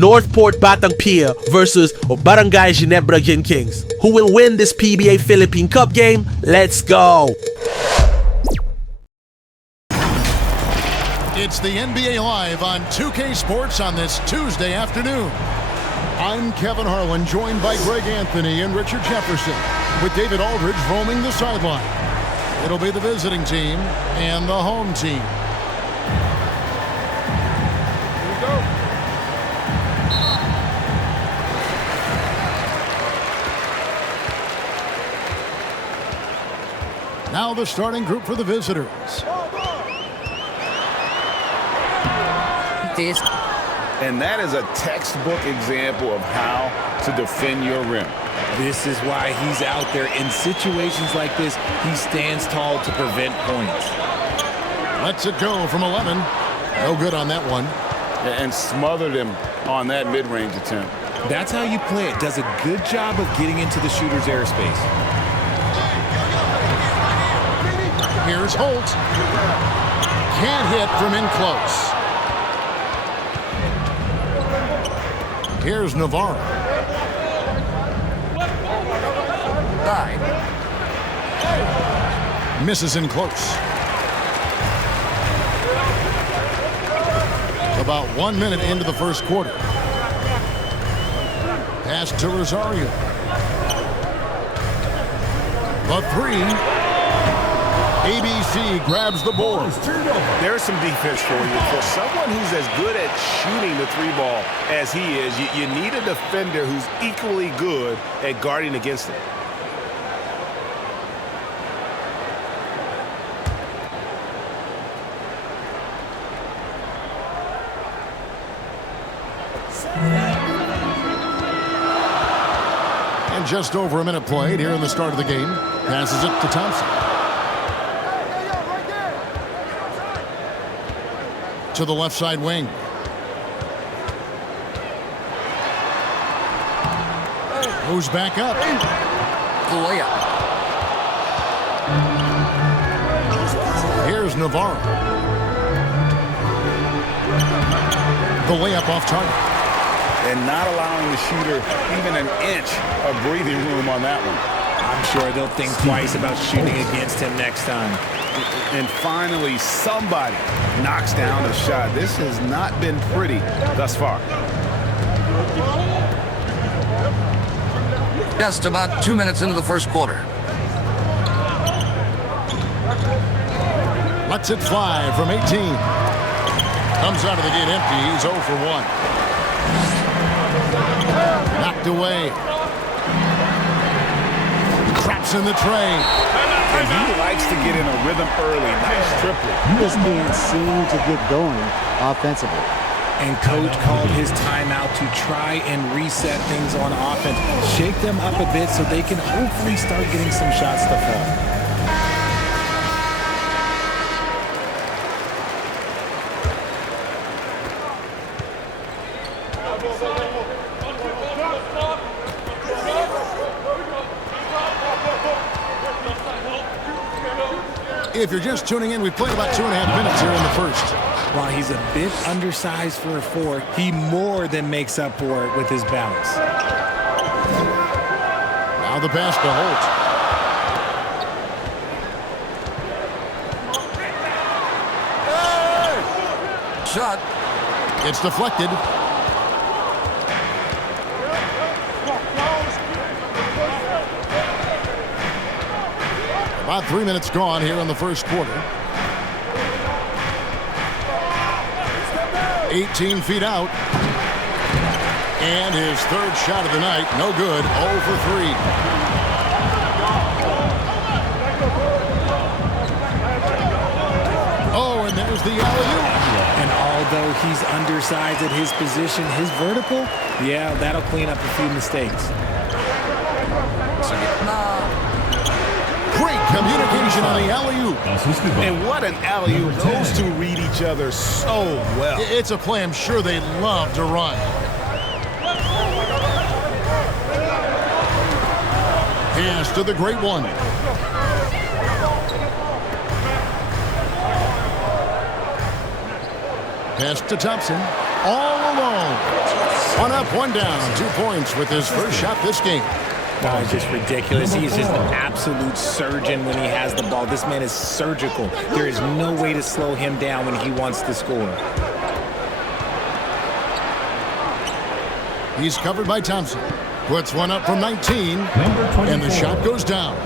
Northport Batang PIER versus Barangay Ginebra Kings. Who will win this PBA Philippine Cup game? Let's go! It's the NBA Live on 2K Sports on this Tuesday afternoon. I'm Kevin Harlan, joined by Greg Anthony and Richard Jefferson, with David Aldridge roaming the sideline. It'll be the visiting team and the home team. Here we go. Now the starting group for the visitors. And that is a textbook example of how to defend your rim. This is why he's out there. In situations like this, he stands tall to prevent points. Lets it go from 11. No good on that one. And smothered him on that mid-range attempt. That's how you play it. Does a good job of getting into the shooter's airspace. Here's Holt. Can't hit from in close. Here's Navarro. Misses in close. About 1 minute into the first quarter. Pass to Rosario. The three. ABC grabs the board. There's some defense for you. For someone who's as good at shooting the three ball as he is, you need a defender who's equally good at guarding against it. And just over a minute played here in the start of the game. Passes it to Thompson. To the left side wing. Moves back up. Here's Navarro. The layup off target. And not allowing the shooter even an inch of breathing room on that one. I'm sure they'll think twice about shooting against him next time. And finally, somebody knocks down the shot. This has not been pretty thus far. Just about 2 minutes into the first quarter. Lets it fly from 18. Comes out of the gate empty. He's 0 for 1. Knocked away. Traps in the tray. And he likes to get in a rhythm early. Nice triplet. This can't seem to get going offensively. And coach called his timeout to try and reset things on offense. Shake them up a bit so they can hopefully start getting some shots to fall. If you're just tuning in, we've played about 2.5 minutes here in the first. While he's a bit undersized for a 4, he more than makes up for it with his balance. Now the pass to Holt. Shot. It's deflected. About 3 minutes gone here in the first quarter. 18 feet out. And his third shot of the night, no good, 0 for 3. Oh, and there's the alley-oop. And although he's undersized at his position, his vertical, yeah, that'll clean up a few mistakes. Great communication on the alley-oop. And what an alley-oop. Those two read each other so well. It's a play I'm sure they love to run. Pass to the great one. Pass to Thompson. all alone. One up, one down. 2 points with his first shot this game. Oh, it's just ridiculous. He is just an absolute surgeon when he has the ball. This man is surgical. There is no way to slow him down when he wants to score. He's covered by Thompson. Puts one up from 19, and the shot goes down.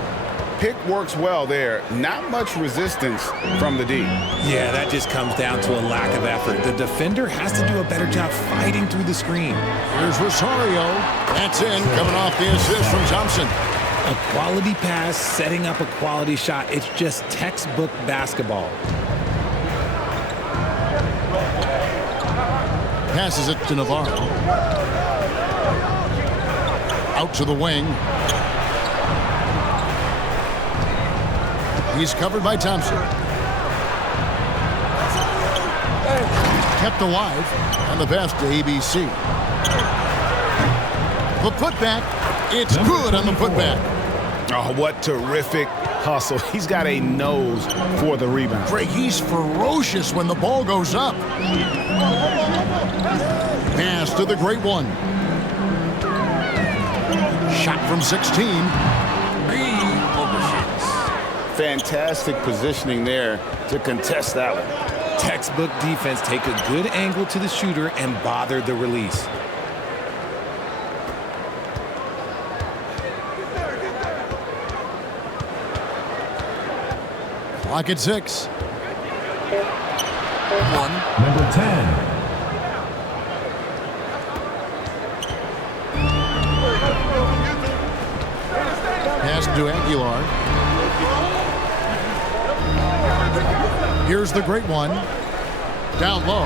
Pick works well there. Not much resistance from the D. Yeah, that just comes down to a lack of effort. The defender has to do a better job fighting through the screen. Here's Rosario. That's in, coming off the assist from Thompson. A quality pass, setting up a quality shot. It's just textbook basketball. Passes it to Navarro. Out to the wing. He's covered by Thompson. Kept alive on the pass to ABC. The putback. It's good on the putback. Oh, what terrific hustle. He's got a nose for the rebound. Greg, he's ferocious when the ball goes up. Pass to the great one. Shot from 16. Fantastic positioning there to contest that one. Textbook defense. Take a good angle to the shooter and bother the release. Clock at 6. Number 10. Pass to Aguilar. Here's the great one. Down low.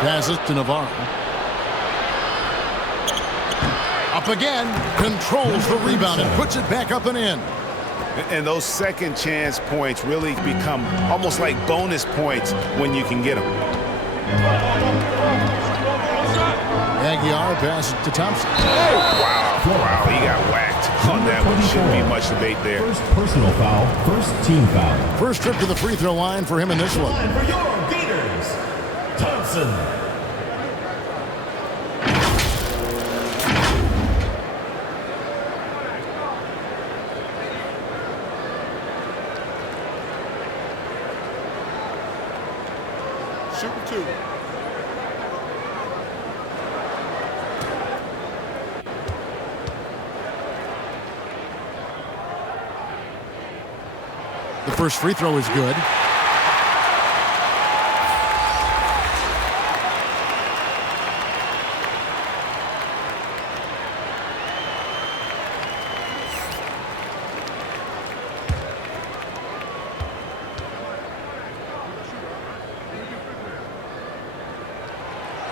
Passes to Navarro. Up again. Controls the rebound and puts it back up and in. And those second chance points really become almost like bonus points when you can get them. Aguilar passes to Thompson. Wow, he got whacked on that one. Shouldn't be much debate there. First personal foul, first team foul. First trip to the free throw line for him in this one. And for your Gators, Thompson. Shooting 2. The first free throw is good.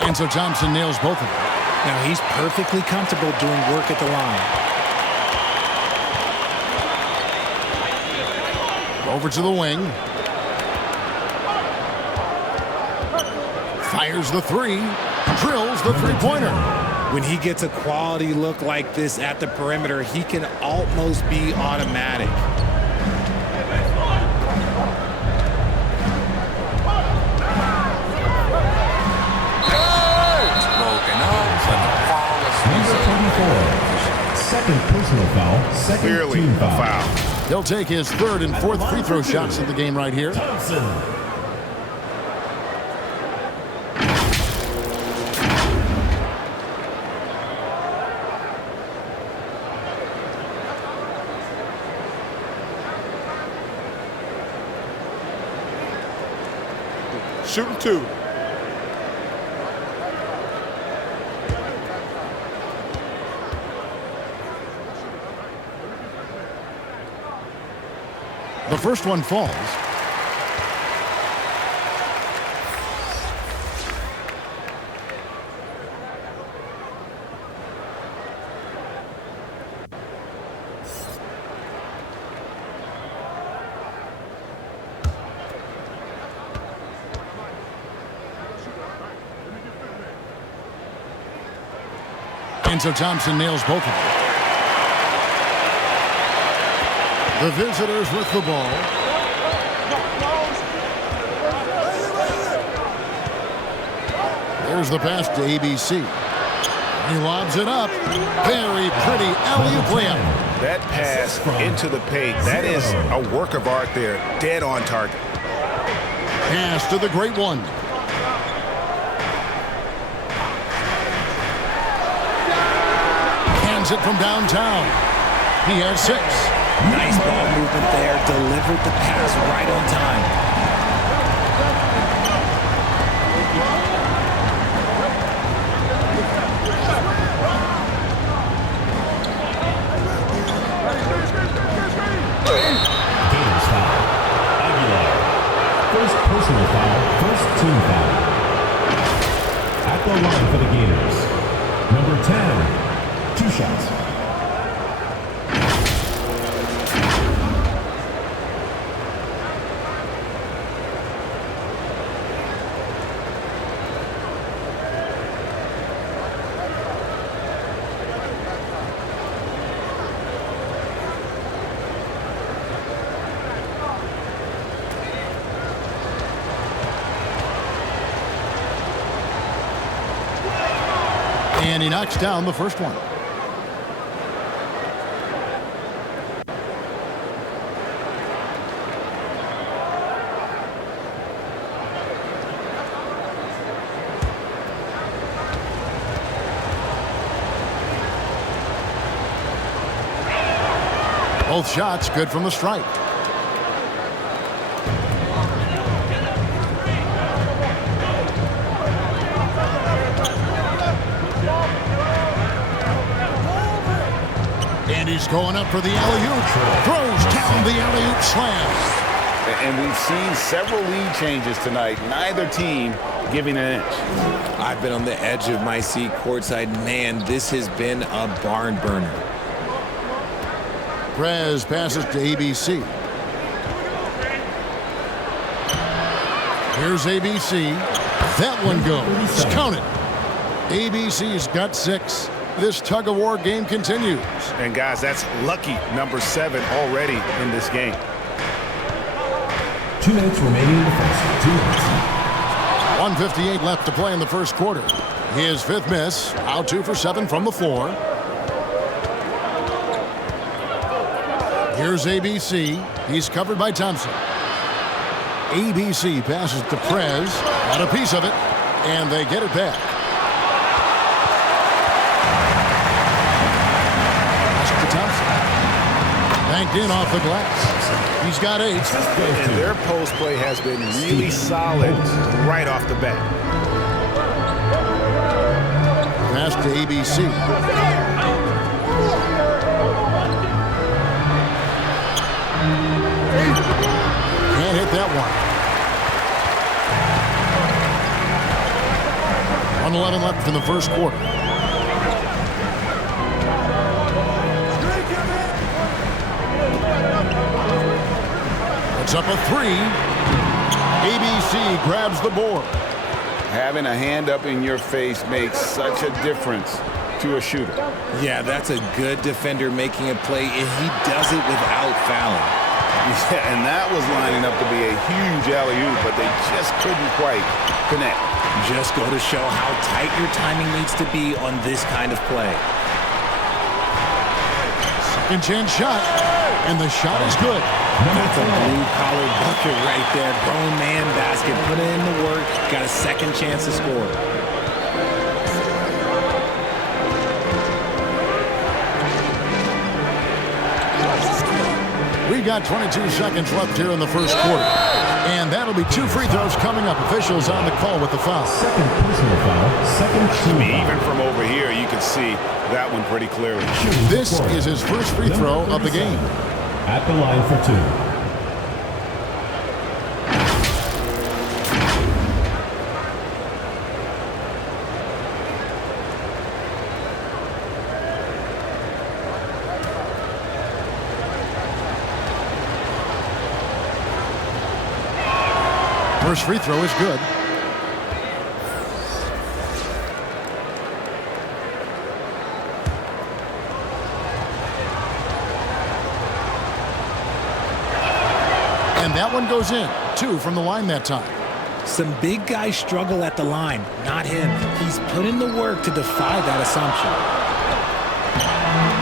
And so Thompson nails both of them. Now he's perfectly comfortable doing work at the line. Over to the wing. Fires the 3. Drills the three-pointer. When he gets a quality look like this at the perimeter, he can almost be automatic. Second personal foul, second Clearly team a foul. He'll take his third and fourth free throw shots of the game right here. Thompson. Shooting 2. The first one falls. And so Thompson nails both of them. The visitors with the ball. Here's the pass to ABC. He lobs it up. Very pretty alley-oop layup. That pass into the paint, that is a work of art there. Dead on target. Pass to the great one. Hands it from downtown. He has 6. Nice ball movement there. Delivered the pass right on time. Gators foul. Aguilar. First personal foul, first team foul. At the line for the Gators. Number 10, 2 shots. And he knocks down the first one. Both shots good from the stripe. And he's going up for the alley-oop. Throws down the alley-oop slam. And we've seen several lead changes tonight. Neither team giving an inch. I've been on the edge of my seat courtside. Man, this has been a barn burner. Prez passes to ABC. Here's ABC. That one goes. Count it. ABC's got 6. This tug-of-war game continues. And guys, that's lucky number 7 already in this game. 2 minutes remaining in the first. 2 minutes. 1:58 left to play in the first quarter. His 5th miss. Out 2 for 7 from the floor. Here's ABC. He's covered by Thompson. ABC passes to Prez. Got a piece of it. And they get it back. Banked in off the glass. He's got 8. And their post play has been really solid right off the bat. Pass to ABC. Can't hit that one. 1:11 left in the first quarter. It's up a 3. ABC grabs the board. Having a hand up in your face makes such a difference to a shooter. Yeah, that's a good defender making a play, and he does it without fouling. Yeah, and that was lining up to be a huge alley-oop, but they just couldn't quite connect. Just go to show how tight your timing needs to be on this kind of play. Second chance shot, and the shot is good. That's a blue-collar bucket right there. Grown man basket. Put in the work. Got a second chance to score. We got 22 seconds left here in the first quarter. And that'll be 2 free throws coming up. Officials on the call with the foul. Second personal foul, second team foul. Even from over here, you can see that one pretty clearly. This is his first free throw of the game. At the line for 2. First free throw is good. And that one goes in. 2 from the line that time. Some big guys struggle at the line, not him. He's put in the work to defy that assumption.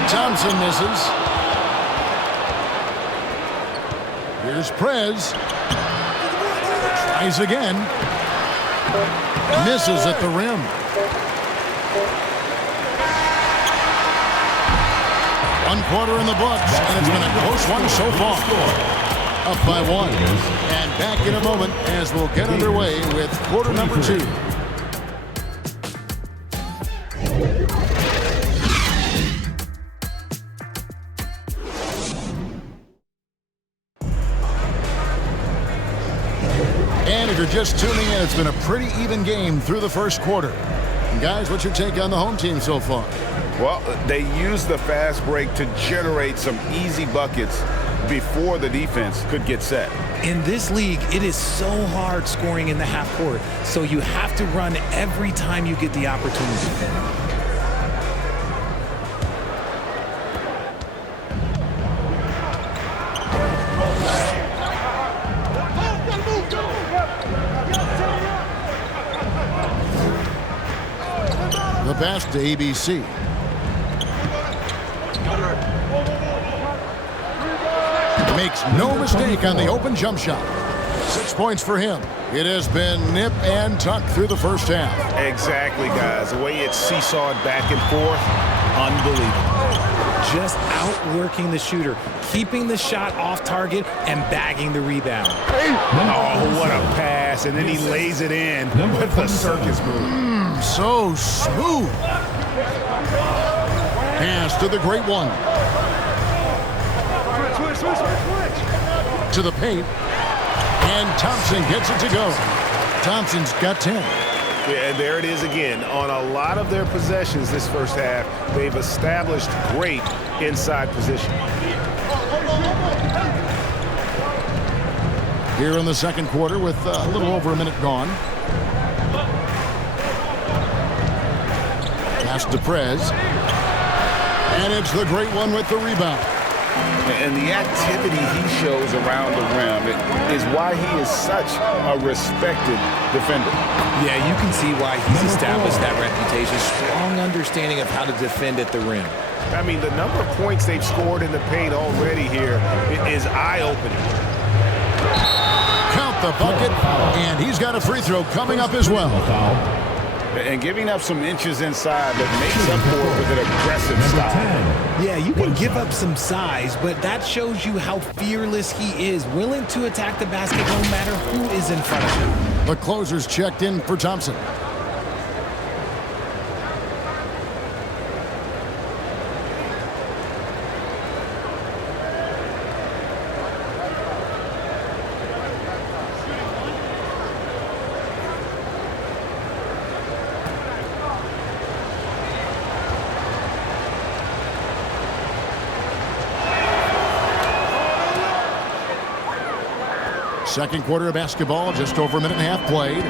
Thompson misses. Here's Prez. Tries again. Misses at the rim. One quarter in the books, and it's been a close one so far. Up by one. And back in a moment as we'll get underway with quarter number 2. And if you're just tuning in, it's been a pretty even game through the first quarter. And guys, what's your take on the home team so far? Well, they used the fast break to generate some easy buckets before the defense could get set. In this league, it is so hard scoring in the half court, so you have to run every time you get the opportunity. The pass to ABC. Makes no mistake on the open jump shot. 6 points for him. It has been nip and tuck through the first half. Exactly, guys. The way it's seesawed back and forth, unbelievable. Just outworking the shooter, keeping the shot off target, and bagging the rebound. Oh, what a pass. And then he lays it in with the circus move. So smooth. Pass to the great one. To the paint. And Thompson gets it to go. Thompson's got 10. Yeah, and there it is again. On a lot of their possessions this first half, they've established great inside position. Here in the second quarter with a little over a minute gone. Pass to Prez. And it's the great one with the rebound. And the activity he shows around the rim is why he is such a respected defender. Yeah, you can see why he's established that reputation. Strong understanding of how to defend at the rim. I mean, the number of points they've scored in the paint already here is eye-opening. Count the bucket, and he's got a free throw coming up as well. And giving up some inches inside, but makes up for it with an aggressive style. Yeah, you can give up some size, but that shows you how fearless he is, willing to attack the basket no matter who is in front of him. The closer's checked in for Thompson. Second quarter of basketball, just over a minute and a half played.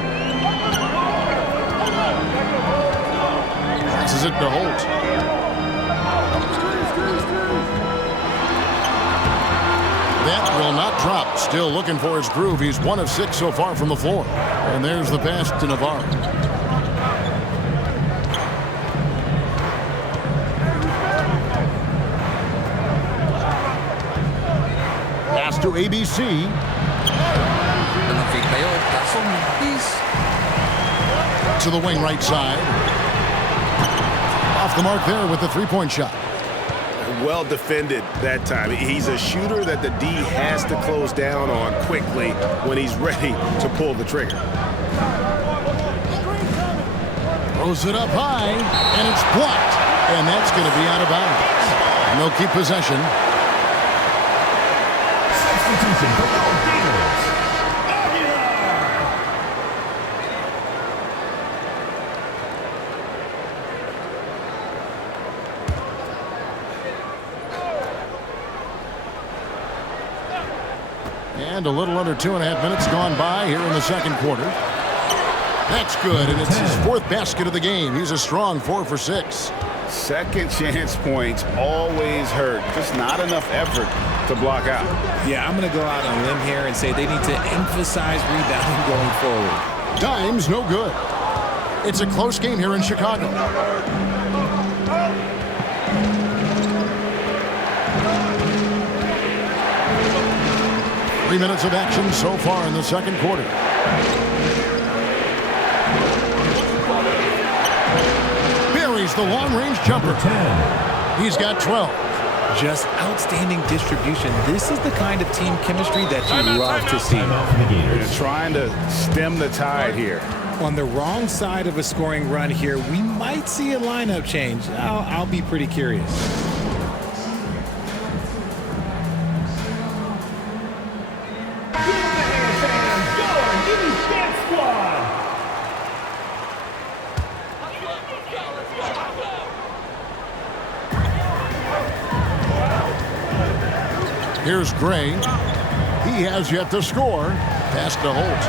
Passes it to Holt. That will not drop. Still looking for his groove. He's 1 of 6 so far from the floor. And there's the pass to Navarro. Pass to ABC. To the wing right side. Off the mark there with the three-point shot. Well defended that time. He's a shooter that the D has to close down on quickly when he's ready to pull the trigger. Throws it up high, and it's blocked. And that's going to be out of bounds. And they'll keep possession. Substitution for all gamers. And a little under 2.5 minutes gone by here in the second quarter. That's good, and it's his 4th basket of the game. He's a strong 4 for 6. Second chance points always hurt. Just not enough effort to block out. Yeah, I'm going to go out on a limb here and say they need to emphasize rebounding going forward. Dime's no good. It's a close game here in Chicago. 3 minutes of action so far in the second quarter. Buries the long-range jumper. 10. He's got 12. Just outstanding distribution. This is the kind of team chemistry that you love to see. They're trying to stem the tide here. On the wrong side of a scoring run here, we might see a lineup change. I'll be pretty curious. Here's Gray. He has yet to score. Pass to Holt.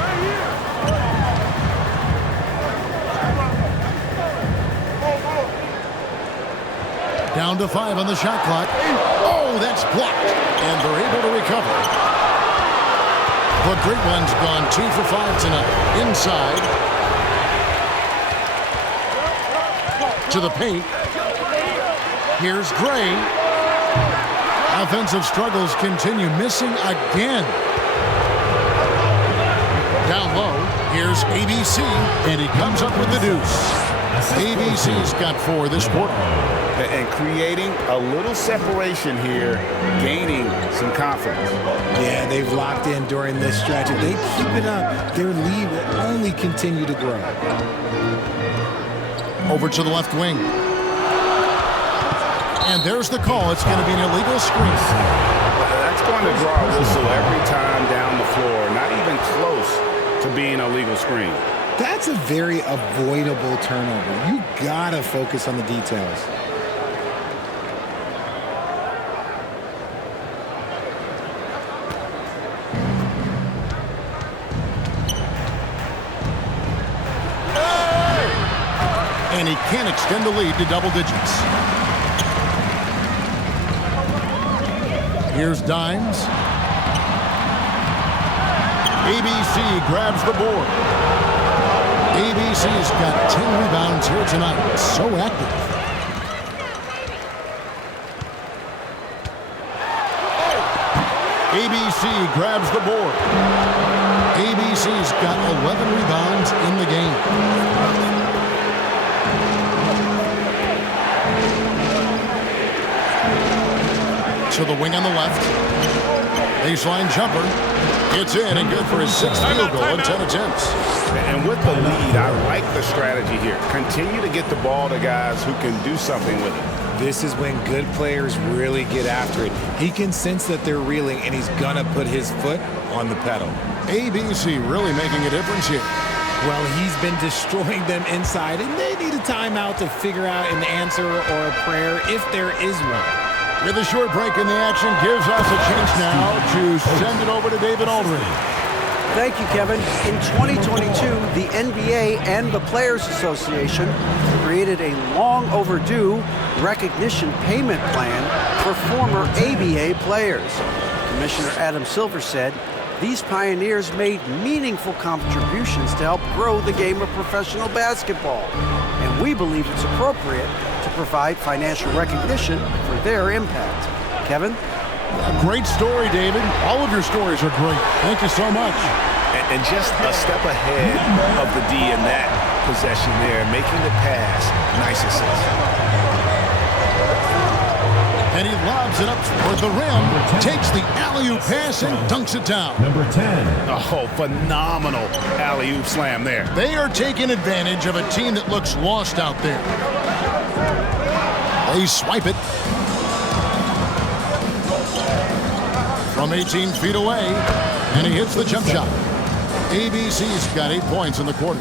Down to 5 on the shot clock. Oh, that's blocked. And they're able to recover. The Great One's gone 2 for 5 tonight. Inside. To the paint. Here's Gray. Offensive struggles continue, missing again. Down low, here's ABC, and he comes up with the deuce. ABC's got 4 this quarter. And creating a little separation here, gaining some confidence. Yeah, they've locked in during this stretch. If they keep it up, their lead will only continue to grow. Over to the left wing. And there's the call. It's going to be an illegal screen. That's going to draw a whistle every time down the floor. Not even close to being a legal screen. That's a very avoidable turnover. You gotta focus on the details. And he can't extend the lead to double digits. Here's Dimes. ABC grabs the board. ABC's got 10 rebounds here tonight. So active. ABC grabs the board. ABC's got 11 rebounds in the game. To the wing on the left. Baseline jumper. It's in and good for his 6th field goal in 10 attempts. And with the lead, I like the strategy here. Continue to get the ball to guys who can do something with it. This is when good players really get after it. He can sense that they're reeling, and he's gonna put his foot on the pedal. ABC really making a difference here. Well, he's been destroying them inside, and they need a timeout to figure out an answer or a prayer if there is one. With a short break in the action, gives us a chance now to send it over to David Aldridge. Thank you, Kevin. In 2022, the NBA and the Players Association created a long overdue recognition payment plan for former ABA players. Commissioner Adam Silver said, these pioneers made meaningful contributions to help grow the game of professional basketball, and we believe it's appropriate to provide financial recognition for their impact. Kevin? A great story, David. All of your stories are great. Thank you so much. And just a step ahead of the D in that possession there, making the pass. Nice assist. And he lobs it up toward the rim, takes the alley-oop pass and dunks it down. Number 10. Oh, phenomenal alley-oop slam there. They are taking advantage of a team that looks lost out there. They swipe it. From 18 feet away, and he hits the jump shot. ABC's got 8 points in the quarter.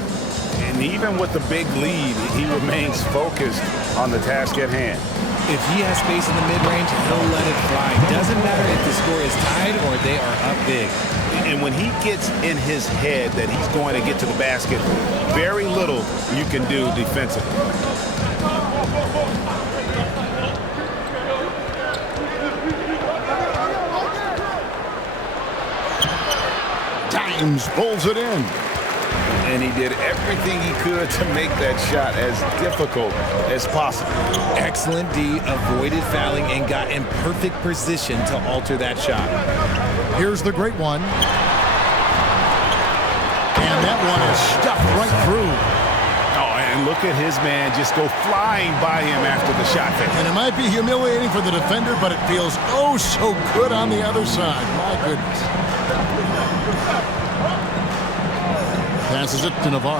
And even with the big lead, he remains focused on the task at hand. If he has space in the mid-range, he'll let it fly. Doesn't matter if the score is tied or they are up big. And when he gets in his head that he's going to get to the basket, very little you can do defensively. Dimes pulls it in. And he did everything he could to make that shot as difficult as possible. Excellent D, avoided fouling and got in perfect position to alter that shot. Here's the great one. And that one is stuffed right through. Oh, and look at his man just go flying by him after the shot fake. And it might be humiliating for the defender, but it feels oh so good on the other side. My goodness. Passes it to Navarro.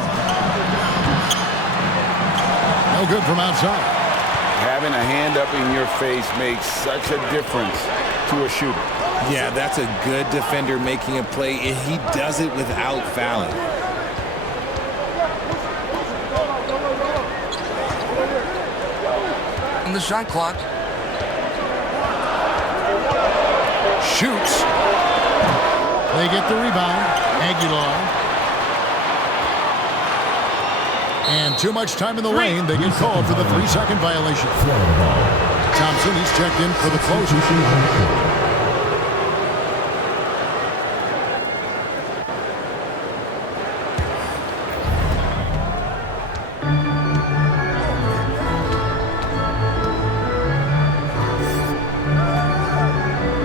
No good from outside. Having a hand up in your face makes such a difference to a shooter. Yeah, that's a good defender making a play, and he does it without fouling. In the shot clock. Shoots. They get the rebound. Aguilar. And too much time in the lane. They get called for the 3-second violation. Thompson, he's checked in for the closer.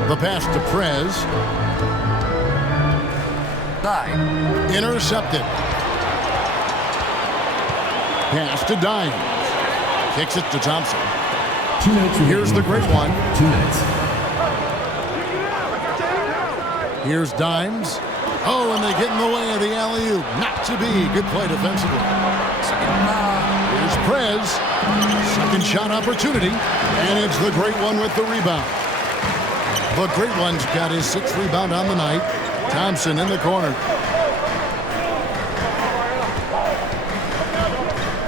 The pass to Prez. Intercepted. Pass to Dimes. Kicks it to Thompson. 2 minutes. Here's the great one. 2 minutes. Here's Dimes. Oh, and they get in the way of the alley-oop. Not to be. Good play defensively. Here's Prez. Second shot opportunity. And it's the great one with the rebound. The great one's got his 6th rebound on the night. Thompson in the corner.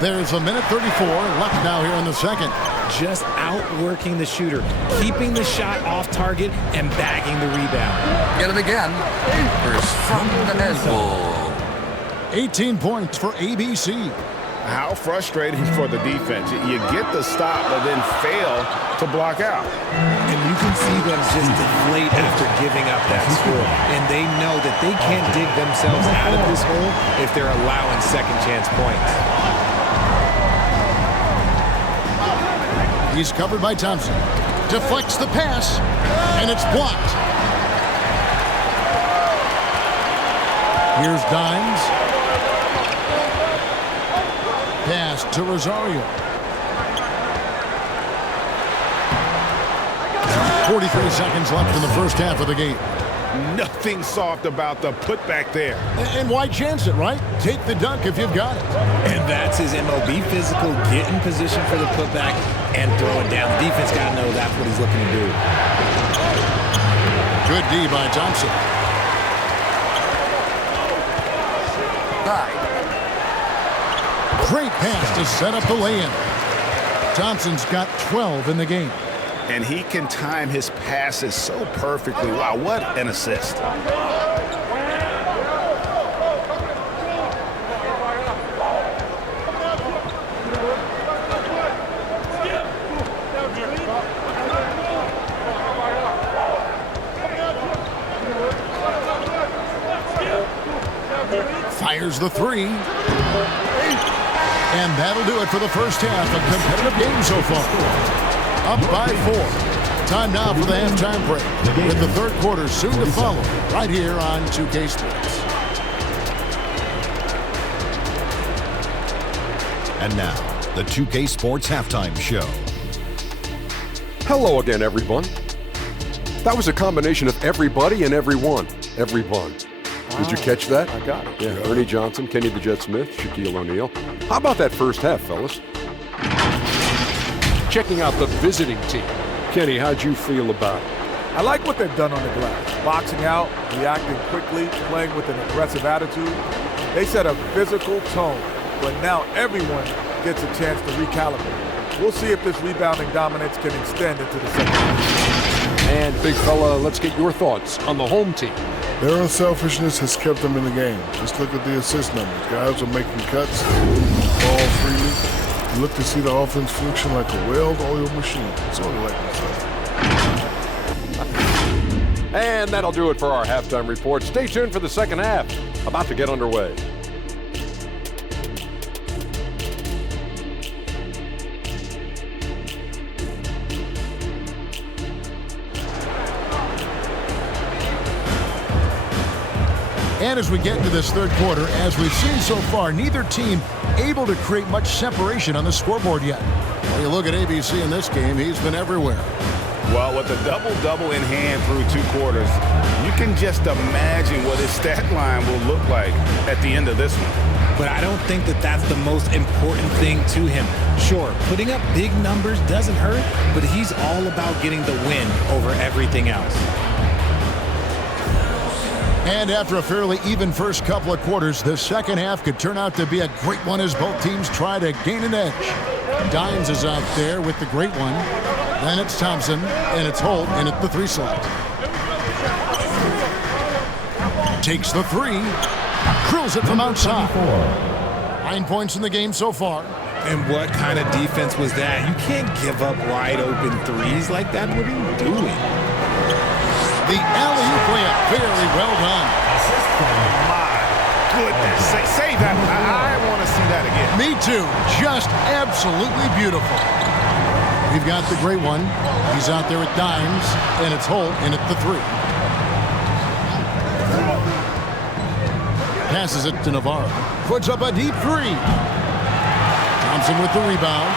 There's a minute 34 left now here in the second. Just outworking the shooter, keeping the shot off target and bagging the rebound. Get it again. First from the elbow. 18 points for ABC. How frustrating for the defense. You get the stop, but then fail to block out. And you can see them just deflate after giving up that score. And they know that they can't dig themselves out of this hole if they're allowing second chance points. He's covered by Thompson. Deflects the pass, and it's blocked. Here's Dimes. Pass to Rosario. 43 seconds left in the first half of the game. Nothing soft about the putback there. And why chance it, right? Take the dunk if you've got it. And that's his MO. Be physical, get in position for the putback, and throw it down. The defense got to know that's what he's looking to do. Good D by Thompson. Great pass to set up the lay-in. Thompson's got 12 in the game. And he can time his passes so perfectly. Wow, what an assist. Fires the three. And that'll do it for the first half. A competitive game so far. Up by 4. Time now for the halftime break. With the third quarter soon to follow right here on 2K Sports. And now, the 2K Sports Halftime Show. Hello again, everyone. That was a combination of everybody and everyone. Everyone. Did you catch that? I got it. Yeah, Ernie Johnson, Kenny the Jet Smith, Shaquille O'Neal. How about that first half, fellas? Checking out the visiting team. Kenny, how'd you feel about it? I like what they've done on the glass. Boxing out, reacting quickly, playing with an aggressive attitude. They set a physical tone, but now everyone gets a chance to recalibrate. We'll see if this rebounding dominance can extend into the second half. And, big fella, let's get your thoughts on the home team. Their unselfishness has kept them in the game. Just look at the assist numbers. Guys are making cuts, ball freely. You look to see the offense function like a well-oiled machine. Sort of like myself. And that'll do it for our halftime report. Stay tuned for the second half. About to get underway. And as we get into this third quarter, as we've seen so far, neither team able to create much separation on the scoreboard yet. When you look at ABC in this game, he's been everywhere. Well, with a double-double in hand through 2 quarters, you can just imagine what his stat line will look like at the end of this one. But I don't think that that's the most important thing to him. Sure, putting up big numbers doesn't hurt, but he's all about getting the win over everything else. And after a fairly even first couple of quarters, the second half could turn out to be a great one as both teams try to gain an edge. Dimes is out there with the great one. Then it's Thompson, and it's Holt in at the 3 slot. Takes the 3, drills it from outside. 9 points in the game so far. And what kind of defense was that? You can't give up wide open threes like that. What are you doing? The alley-oop layup, very well done. My goodness, say that. I want to see that again. Me too, just absolutely beautiful. We've got the great one. He's out there at Dimes, and it's Holt in at the 3. Passes it to Navarro. Puts up a deep 3. Thompson with the rebound.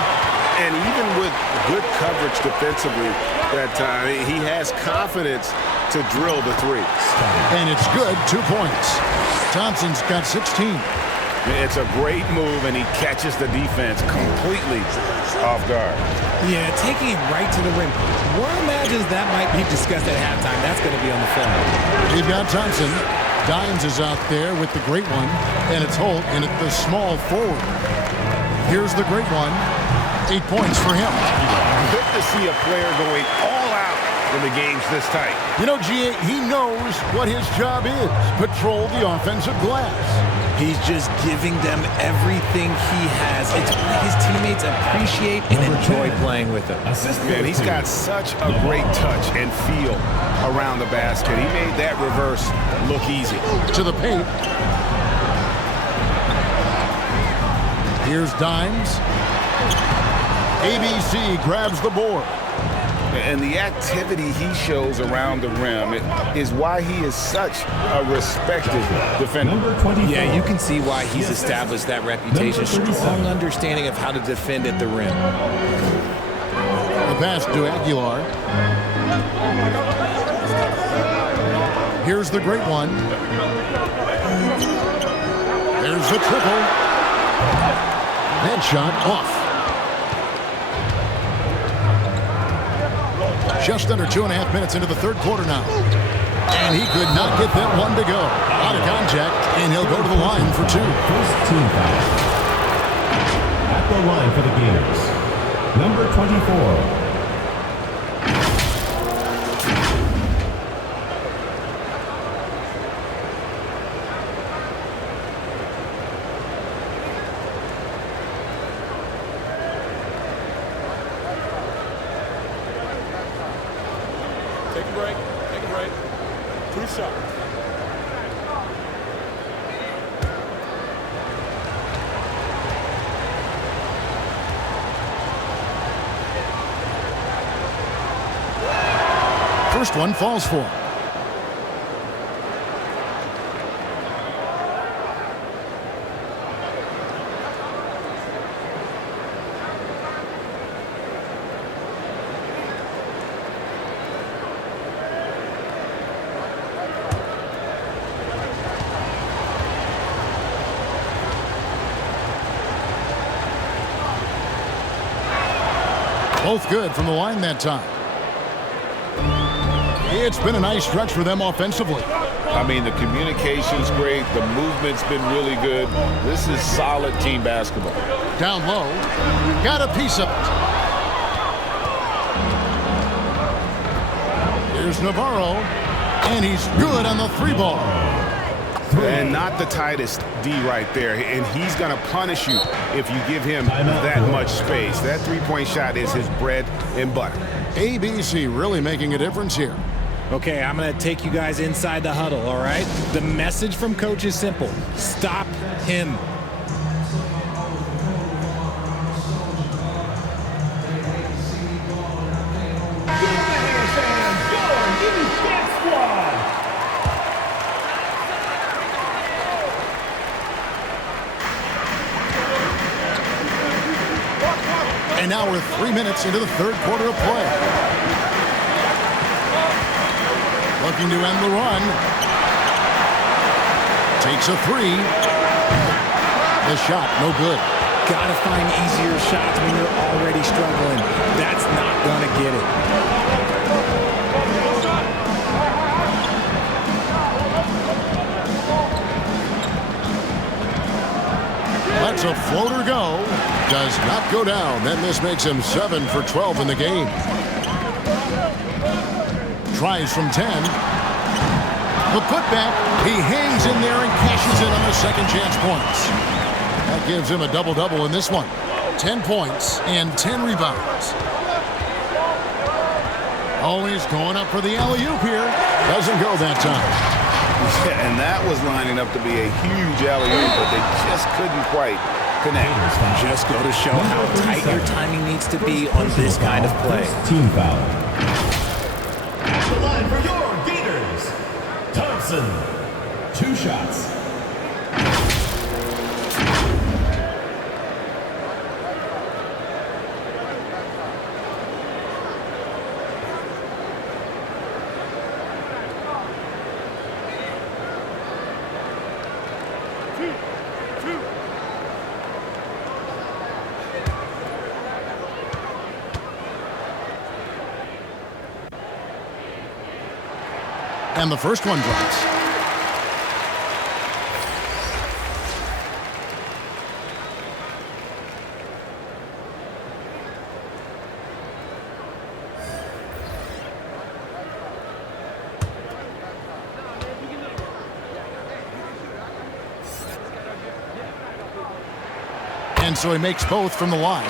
And even with good coverage defensively that time, he has confidence to drill the 3. And it's good, 2 points. Thompson's got 16. It's a great move, and he catches the defense completely off guard. Yeah, taking it right to the rim. One imagines that might be discussed at halftime. That's going to be on the film. We've got Thompson. Dimes is out there with the great one, and it's Holt in at the small forward. Here's the great one. 8 points for him. Good to see a player going all out when the game's this tight. You know, GA, he knows what his job is. Patrol the offensive glass. He's just giving them everything he has. It's his teammates appreciate and enjoy playing with him. Man, he's got such a great touch and feel around the basket. He made that reverse look easy. To the paint. Here's Dimes. ABC grabs the board. And the activity he shows around the rim is why he is such a respected defender. Yeah, you can see why he's established that reputation. Strong understanding of how to defend at the rim. The pass to Aguilar. Here's the great one. There's the triple. That shot off. Just under 2.5 minutes into the third quarter now. And he could not get that one to go. Out of contact, and he'll go to the line for 2. First team foul. At the line for the Gators, number 24. Take a break. Take a break. 2 shots. First one falls for him. Both good from the line that time. It's been a nice stretch for them offensively. I mean, the communication's great. The movement's been really good. This is solid team basketball. Down low. Got a piece of it. Here's Navarro. And he's good on the 3-ball. And not the tightest D right there. And he's going to punish you if you give him that much space. That 3-point shot is his bread and butter. ABC really making a difference here. Okay, I'm going to take you guys inside the huddle, all right? The message from coach is simple. Stop him. And now we're 3 minutes into the third quarter of play. Looking to end the run. Takes a 3. The shot, no good. Gotta find easier shots when you're already struggling. That's not gonna get it. Lets a floater go. Does not go down. Then this makes him 7 for 12 in the game. Tries from 10. The putback. He hangs in there and cashes in on the second chance points. That gives him a double-double in this one. 10 points and 10 rebounds. Always going up for the alley-oop here. Doesn't go that time. Yeah, and that was lining up to be a huge alley-oop, but they just couldn't quite connect. Just go to show how tight your timing needs to be on this kind of play. Team foul. At the line for your Gators, Thompson. 2 shots. And the first one drops. And so he makes both from the line.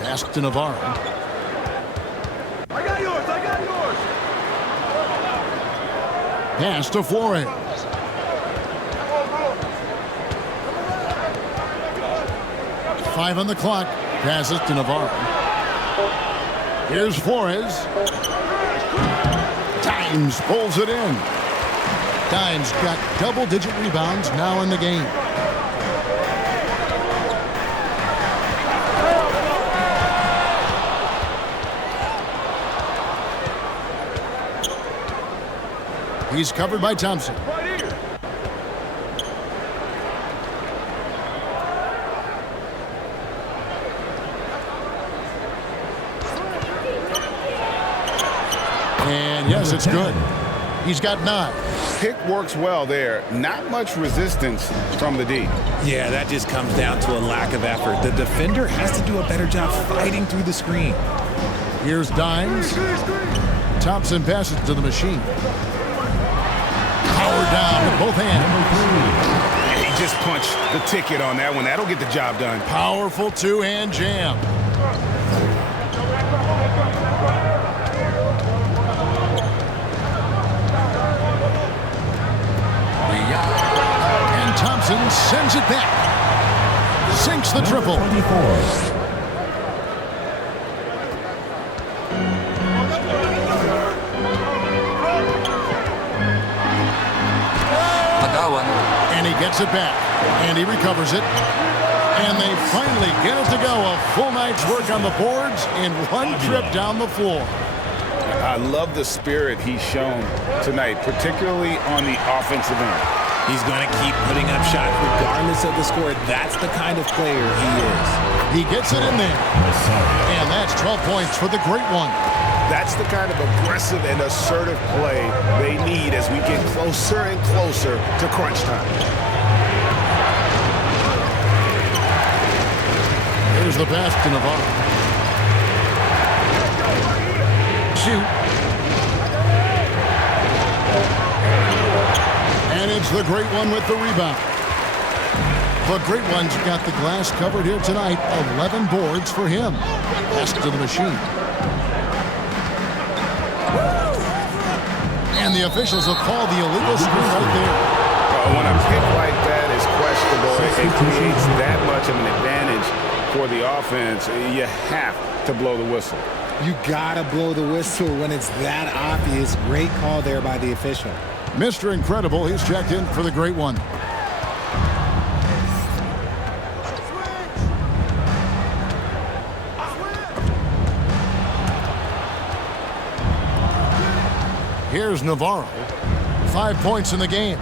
Pass to Navarro. I got yours. Pass to Flores. Five on the clock. Passes to Navarro. Here's Flores. Dimes pulls it in. Dimes got double-digit rebounds now in the game. He's covered by Thompson. And yes, it's good. He's got 9. Pick works well there. Not much resistance from the D. Yeah, that just comes down to a lack of effort. The defender has to do a better job fighting through the screen. Here's Dimes. Thompson passes to the machine. Powered down with both hands. He just punched the ticket on that one. That'll get the job done. Powerful 2-hand jam. And Thompson sends it back. Sinks the triple. 24. And he gets it back. And he recovers it. And they finally get it to go. A full night's work on the boards in one trip down the floor. I love the spirit he's shown tonight, particularly on the offensive end. He's going to keep putting up shots regardless of the score. That's the kind of player he is. He gets it in there. And that's 12 points for the great one. That's the kind of aggressive and assertive play they need as we get closer and closer to crunch time. Here's the pass to Navarro. Shoot. And it's the Great One with the rebound. The Great One's got the glass covered here tonight. 11 boards for him. Pass to the machine. And the officials will call the illegal screen right there. When a pick like that is questionable, it creates that much of an advantage for the offense. You have to blow the whistle. You gotta blow the whistle when it's that obvious. Great call there by the official. Mr. Incredible, he's checked in for the Great One. Here's Navarro. 5 points in the game.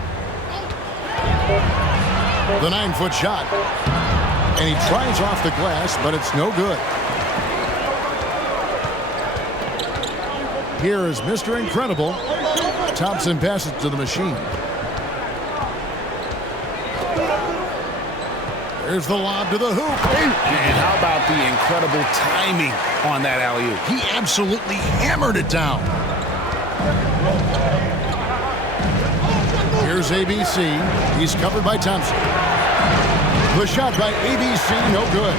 The 9-foot shot. And he tries off the glass, but it's no good. Here is Mr. Incredible. Thompson passes to the machine. There's the lob to the hoop. And how about the incredible timing on that alley-oop? He absolutely hammered it down. Here's ABC. He's covered by Thompson. The shot by ABC, no good.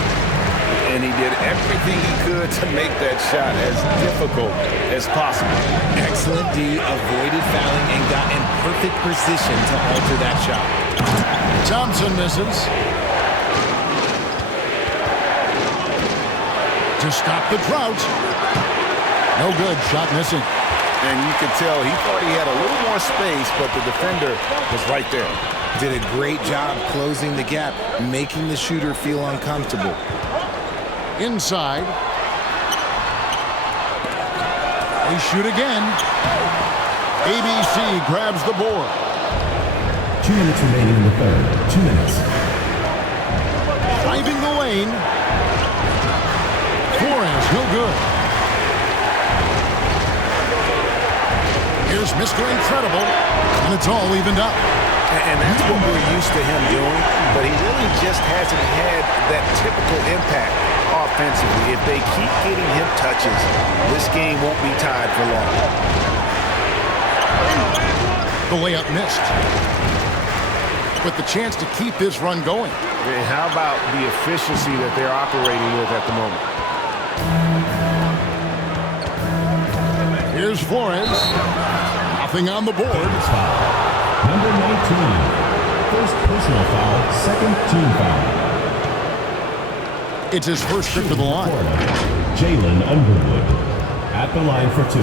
And he did everything he could to make that shot as difficult as possible. Excellent D, avoided fouling and got in perfect position to alter that shot. Thompson misses. To stop the drought. No good, shot missing. And you could tell he thought he had a little more space, but the defender was right there. Did a great job closing the gap, making the shooter feel uncomfortable. Inside. They shoot again. ABC grabs the board. 2 minutes remaining in the third. 2 minutes. Driving the lane. Flores, no good. Here's Mr. Incredible, and it's all evened up. And that's what we're used to him doing, but he really just hasn't had that typical impact offensively. If they keep getting him touches, this game won't be tied for long. The layup missed. With the chance to keep this run going. And how about the efficiency that they're operating with at the moment? Here's Flores. Nothing on the board. Number 19. First personal foul, second team foul. It's his first trip to the line. Jalen Underwood at the line for 2.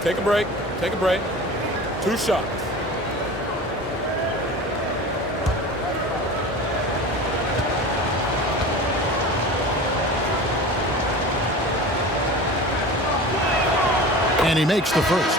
Take a break. Take a break. 2 shots. And he makes the first.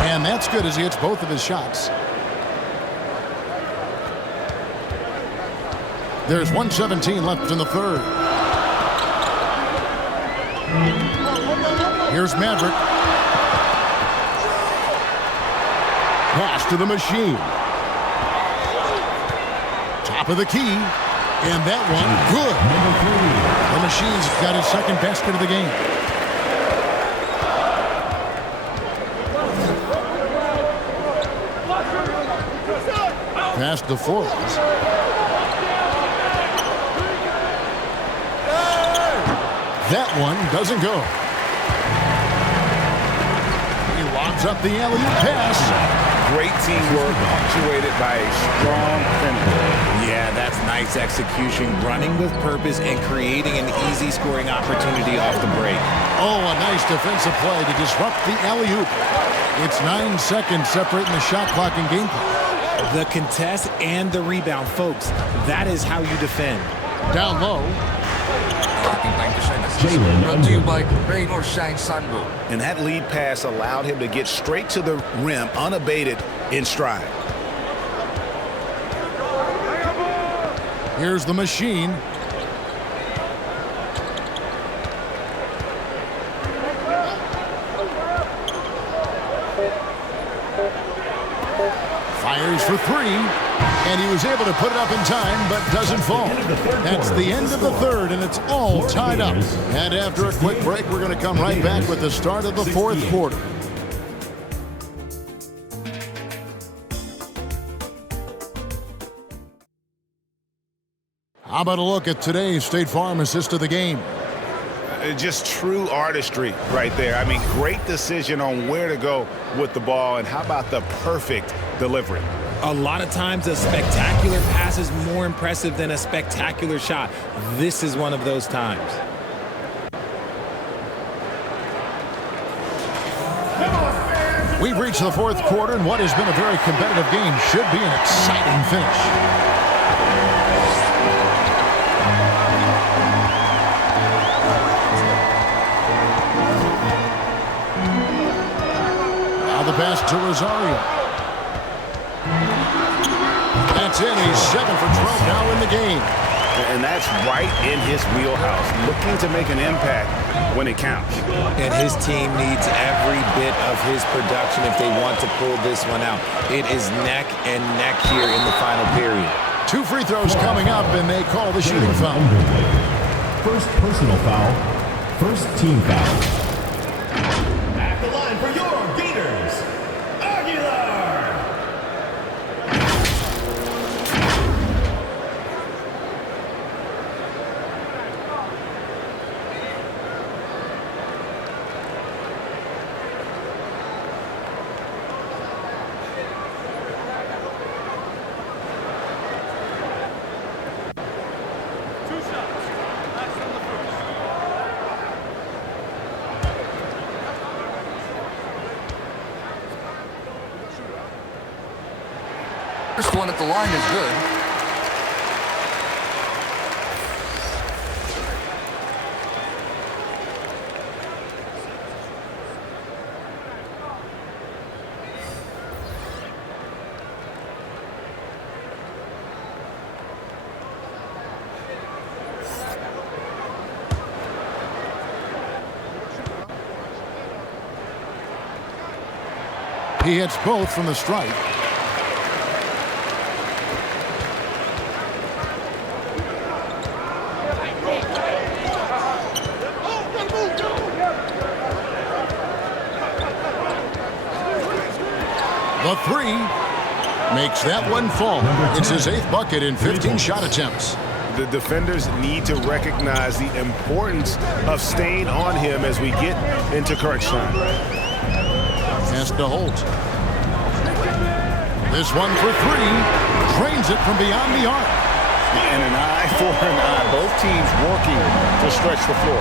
And that's good as he hits both of his shots. There's 1:17 left in the third. Here's Maverick. Pass to the machine. Top of the key. And that one, good. The machine's got his second basket of the game. Pass to Flores. That one doesn't go. He lobs up the alley-oop pass. Great teamwork punctuated by a strong finish. Yeah, that's nice execution, running with purpose and creating an easy scoring opportunity off the break. Oh, a nice defensive play to disrupt the alley-oop. It's 9 seconds separating the shot clock and game clock. The contest and the rebound, folks. That is how you defend. Down low. Brought to you by Rain or Shine Sunroof. And that lead pass allowed him to get straight to the rim unabated in stride. Here's the machine. Fires for three, and he was able to put it up in time, but doesn't fall. That's the end of the third, and it's all tied up. And after a quick break, we're going to come right back with the start of the fourth quarter. How about a look at today's State Farm assist of the game? Just true artistry right there. I mean, great decision on where to go with the ball, and how about the perfect delivery? A lot of times a spectacular pass is more impressive than a spectacular shot. This is one of those times. We've reached the fourth quarter, and what has been a very competitive game should be an exciting finish. The pass to Rosario. That's in. He's 7 for 12 now in the game. And that's right in his wheelhouse, looking to make an impact when it counts. And his team needs every bit of his production if they want to pull this one out. It is neck and neck here in the final period. 2 free throws coming up, and they call the shooting foul. First personal foul, first team foul. At the line for your Gators, Aguilar. First one at the line is good. He hits both from the stripe. The three makes that one fall. It's his 8th bucket in 15 shot attempts. The defenders need to recognize the importance of staying on him as we get into crunch time. Has to Holt. This one for three. Drains it from beyond the arc. And an eye for an eye. Both teams working to stretch the floor.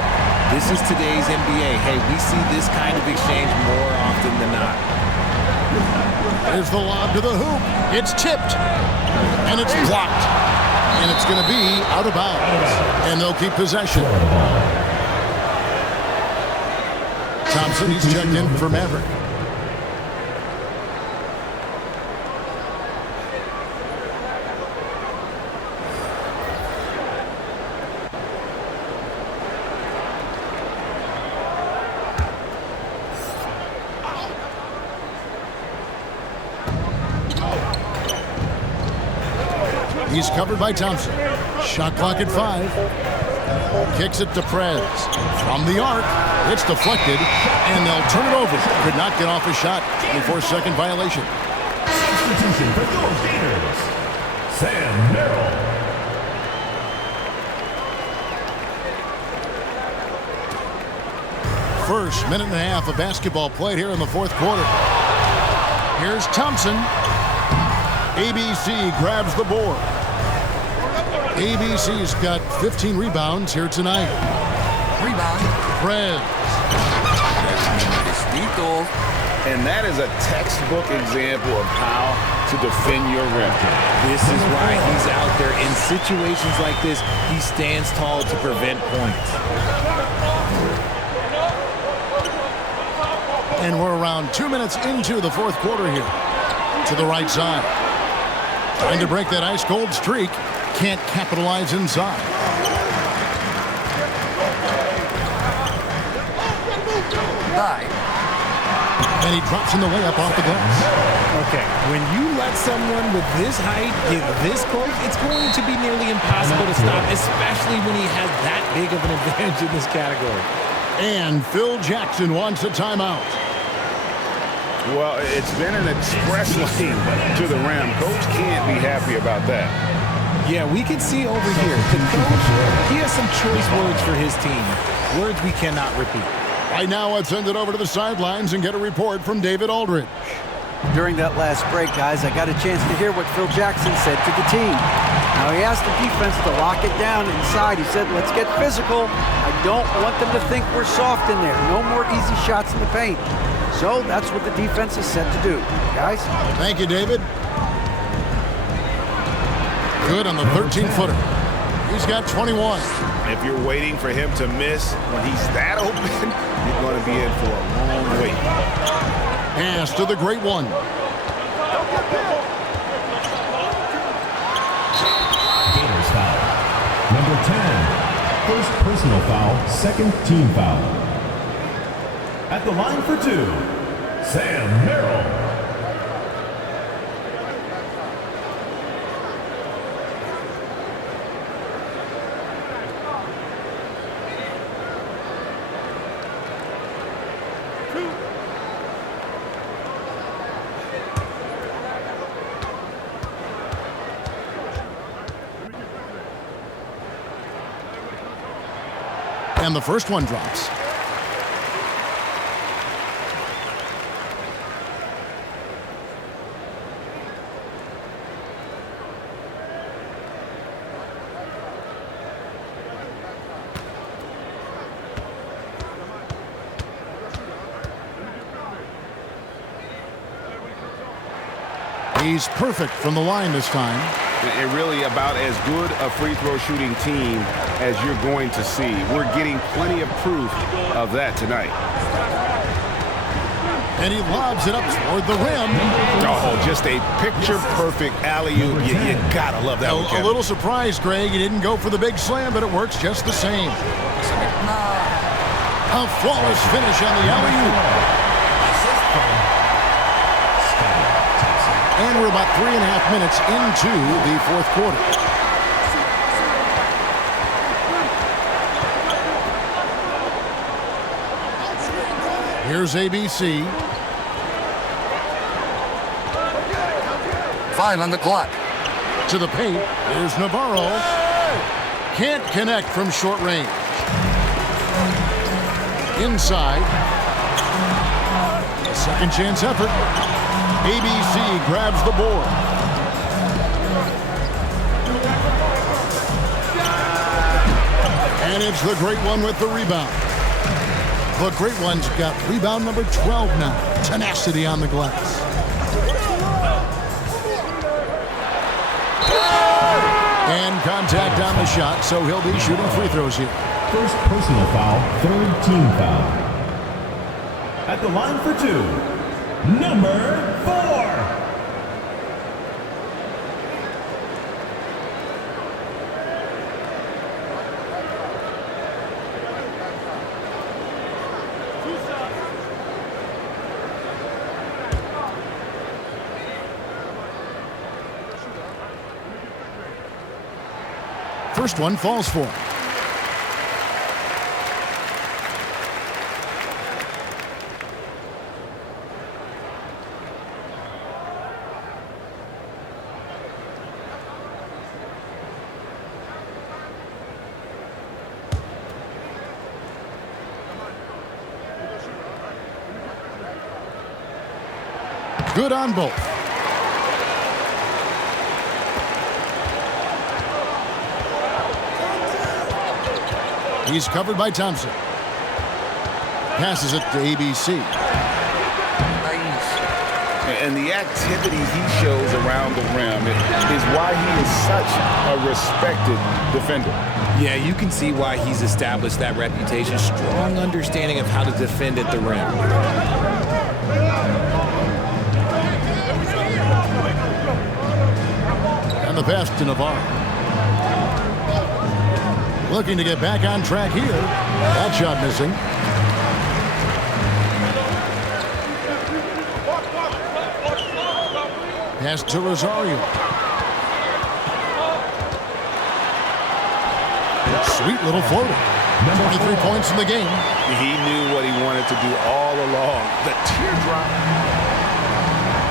This is today's NBA. Hey, we see this kind of exchange more often than not. There's the lob to the hoop. It's tipped. And it's blocked. And it's going to be out of bounds. And they'll keep possession. Thompson, he's checked in for Maverick. He's covered by Thompson. Shot clock at 5. Kicks it to Prez. From the arc, it's deflected, and they'll turn it over. Could not get off a shot. 24-second violation. Substitution for your Gators, Sam Merrill. First minute and a half of basketball played here in the fourth quarter. Here's Thompson. ABC grabs the board. ABC's got 15 rebounds here tonight. Rebound. Prez. And that is a textbook example of how to defend your rim. This is why he's out there. In situations like this, he stands tall to prevent points. And we're around 2 minutes into the fourth quarter here. To the right side. Trying to break that ice-cold streak. Can't capitalize inside. And he drops in the layup off the glass. Okay, when you let someone with this height get this close, it's going to be nearly impossible to stop, especially when he has that big of an advantage in this category. And Phil Jackson wants a timeout. Well, it's been an express lane to the rim. Coach can't be happy about that. Yeah, we can see over here, the coach, he has some choice words for his team. Words we cannot repeat. Right now, let's send it over to the sidelines and get a report from David Aldridge. During that last break, guys, I got a chance to hear what Phil Jackson said to the team. Now, he asked the defense to lock it down inside. He said, let's get physical. I don't want them to think we're soft in there. No more easy shots in the paint. So that's what the defense is set to do. Guys? Thank you, David. Good on the 13-footer. He's got 21. If you're waiting for him to miss when he's that open, you're going to be in for a long wait. Pass to the great one. Gators foul. Number 10. First personal foul, second team foul. At the line for two, Sam Merrill. And the first one drops. He's perfect from the line this time. And really about as good a free throw shooting team as you're going to see. We're getting plenty of proof of that tonight. And he lobs it up toward the rim. Oh, just a picture-perfect alley-oop. You gotta love that one, Kevin. A little surprised, Greg. He didn't go for the big slam, but it works just the same. A flawless finish on the alley-oop. And we're about 3.5 minutes into the fourth quarter. Here's ABC. 5 on the clock. To the paint. There's Navarro. Can't connect from short range. Inside. A second chance effort. ABC grabs the board. And it's the great one with the rebound. The great one's got rebound number 12 now. Tenacity on the glass. And contact on the shot, so he'll be shooting free throws here. First personal foul, third team foul. At the line for two, number 4. First one falls for him. Good on both. He's covered by Thompson. Passes it to ABC. And the activity he shows around the rim is why he is such a respected defender. Yeah, you can see why he's established that reputation. Strong understanding of how to defend at the rim. And the pass to Navarro. Looking to get back on track here. That shot missing. Pass to Rosario. Sweet little floater. 23 points in the game. He knew what he wanted to do all along. The teardrop.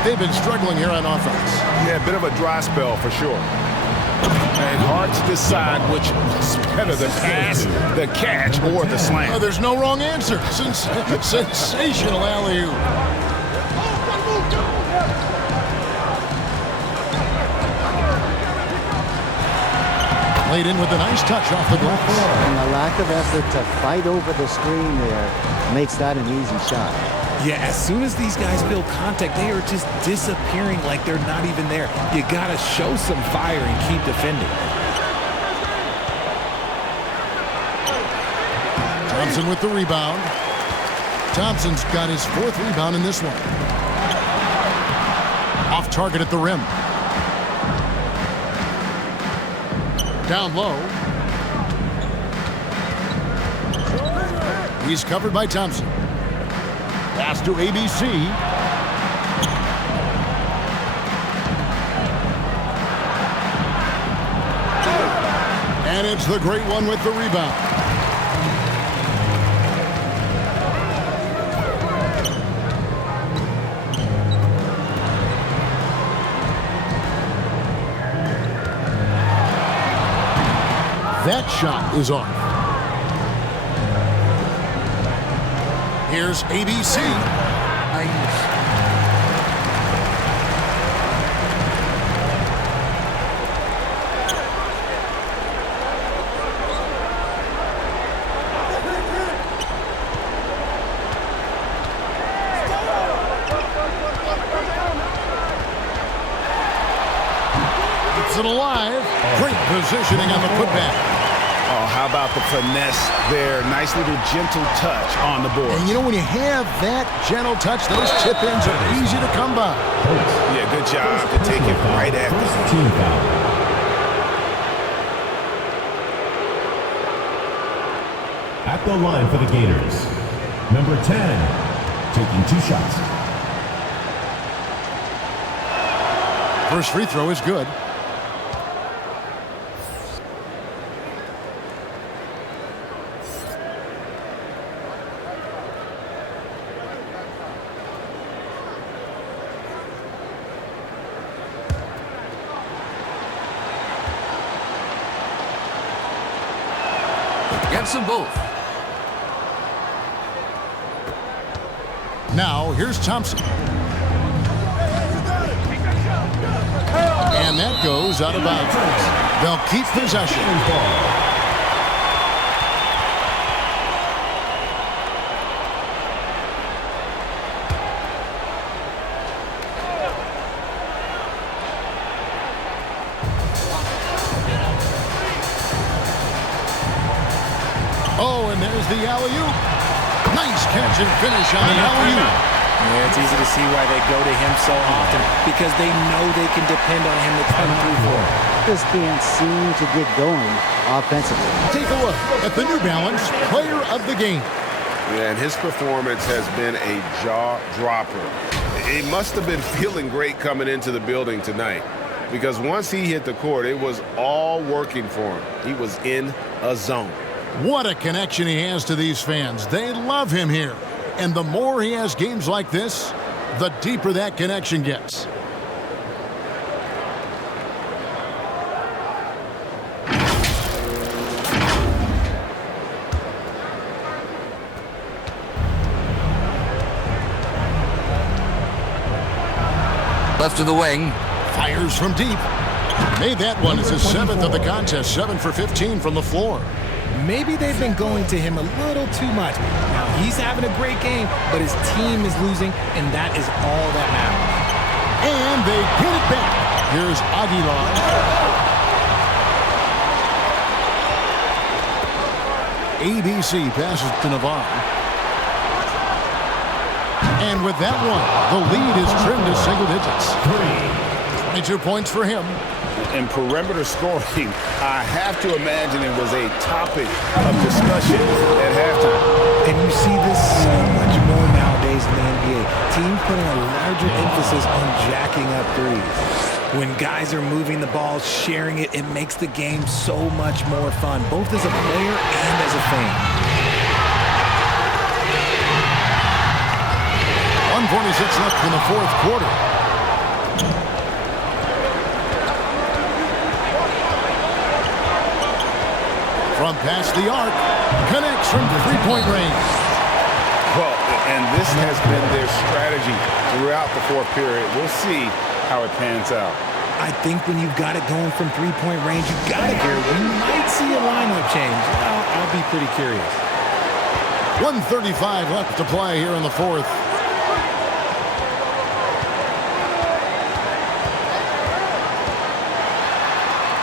They've been struggling here on offense. Yeah, a bit of a dry spell for sure. And hard to decide which was better, the pass, the catch, or the slam. Oh, there's no wrong answer. Sensational alley-oop. Laid in with a nice touch off the glass. And the lack of effort to fight over the screen there makes that an easy shot. Yeah, as soon as these guys feel contact, they are just disappearing like they're not even there. You gotta show some fire and keep defending. Thompson with the rebound. Thompson's got his 4th rebound in this one. Off target at the rim. Down low. He's covered by Thompson. Pass to ABC. And it's the great one with the rebound. That shot is off. Here's ABC. Keeps it alive. Great positioning on the putback. Oh, how about the finesse there? Nice little gentle touch on the board. And you know, when you have that gentle touch, those tip-ins are easy to come by. Yeah, good job to take it right at them. Team foul. At the line for the Gators, number 10, taking 2 shots. First free throw is good. Gets them both. Now, here's Thompson. And that goes out of bounds. They'll keep possession. Oh, and there's the alley-oop. Nice catch and finish on the alley-oop. Yeah, it's easy to see why they go to him so often, because they know they can depend on him to come through for them. Just can't seem to get going offensively. Take a look at the New Balance Player of the Game. Yeah, and his performance has been a jaw-dropper. He must have been feeling great coming into the building tonight, because once he hit the court, it was all working for him. He was in a zone. What a connection he has to these fans. They love him here. And the more he has games like this, the deeper that connection gets. Left to the wing. Fires from deep. Made that one as his 7th of the contest. 7 for 15 from the floor. Maybe they've been going to him a little too much. Now, he's having a great game, but his team is losing, and that is all that matters. And they get it back. Here's Aguilar. ABC passes to Navarre. And with that one, the lead is trimmed to single digits. 22 points for him. In perimeter scoring, I have to imagine it was a topic of discussion at halftime. And you see this so much more nowadays in the NBA. Teams putting a larger emphasis on jacking up threes. When guys are moving the ball, sharing it, it makes the game so much more fun, both as a player and as a fan. 1:46 left in the fourth quarter. From past the arc, connects from three-point range. Well, and this has been their strategy throughout the fourth period. We'll see how it pans out. I think when you've got it going from three-point range, you got it here. We might see a lineup change. I'll be pretty curious. 1:35 left to play here in the fourth.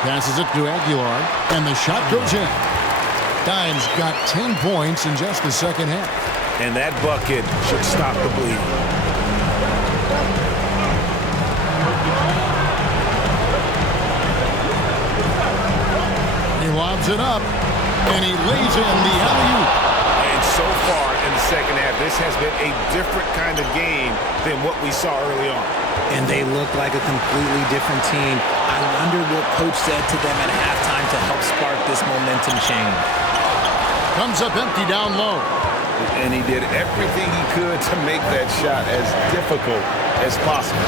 Passes it to Aguilar, and the shot goes in. Dimes got 10 points in just the second half. And that bucket should stop the bleeding. He lobs it up, and he lays in the alley-oop. And so far in the second half, this has been a different kind of game than what we saw early on. And they look like a completely different team. I wonder what coach said to them at halftime to help spark this momentum change. Comes up empty down low. And he did everything he could to make that shot as difficult as possible.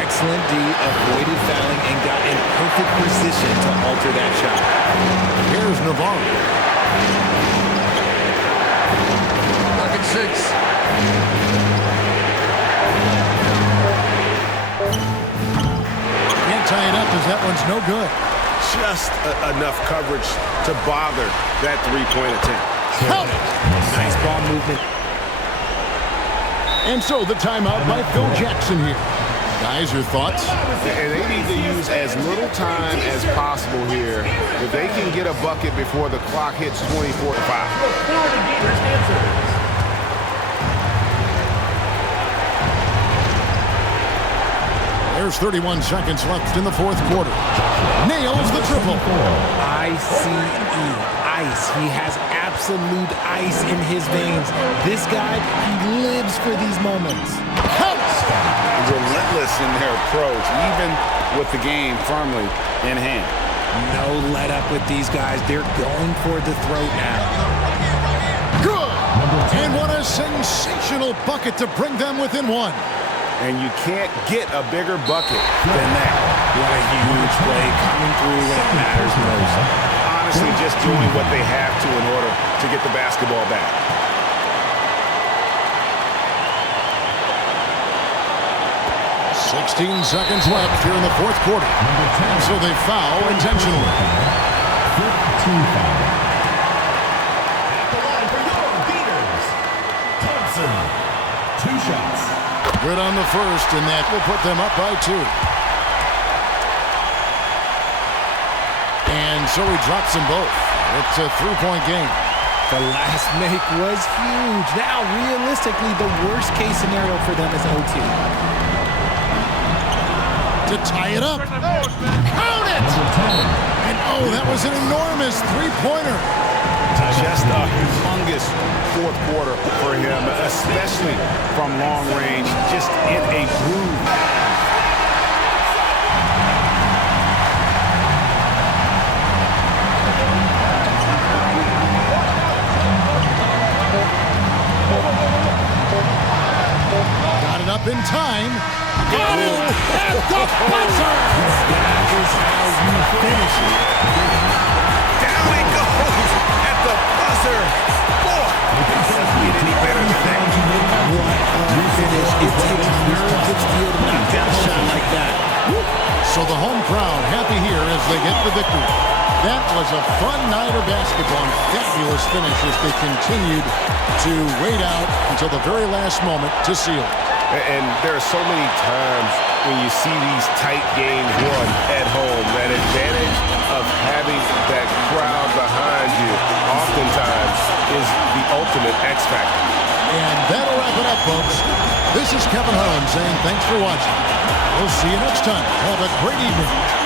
Excellent D, avoided fouling, and got in perfect position to alter that shot. Here's Navarre. Bucket 6. Can't tie it up as that one's no good. Just enough coverage to bother that three-point attempt. Count it! Nice ball movement. And so the timeout by Phil Jackson here. Guys, your thoughts? And they need to use as little time as possible here. If they can get a bucket before the clock hits 24-5. There's 31 seconds left in the fourth quarter. Nails the triple. ICE. Ice. He has absolute ice in his veins. This guy, he lives for these moments. Relentless in their approach, even with the game firmly in hand. No let up with these guys. They're going for the throat now. Good. And what a sensational bucket to bring them within one. And you can't get a bigger bucket than that. What a huge play coming through when it matters most. Honestly, just doing what they have to in order to get the basketball back. "16 seconds left here in the fourth quarter. And so they foul intentionally. 15 foul. At the line for your beaters, Thompson. 2 shots. Good on the first, and that will put them up by 2. And so he drops them both. It's a 3-point game. The last make was huge. Now, realistically, the worst-case scenario for them is OT. To tie it up. Count it! And oh, that was an enormous three-pointer. Just a humongous fourth quarter for him, especially from long range, just in a groove. Got it up in time. Oh, at the buzzer! That is how you finish it. Down it goes at the buzzer. Boy, it doesn't get any better than that. What a finish. It takes nerve to steel to knock down a shot like that. So the home crowd happy here as they get the victory. That was a fun night of basketball and fabulous finish as they continued to wait out until the very last moment to seal it. And there are so many times when you see these tight games won at home, that advantage of having that crowd behind you oftentimes is the ultimate X factor. And that'll wrap it up, folks. This is Kevin Harlan saying thanks for watching. We'll see you next time. Have a great evening.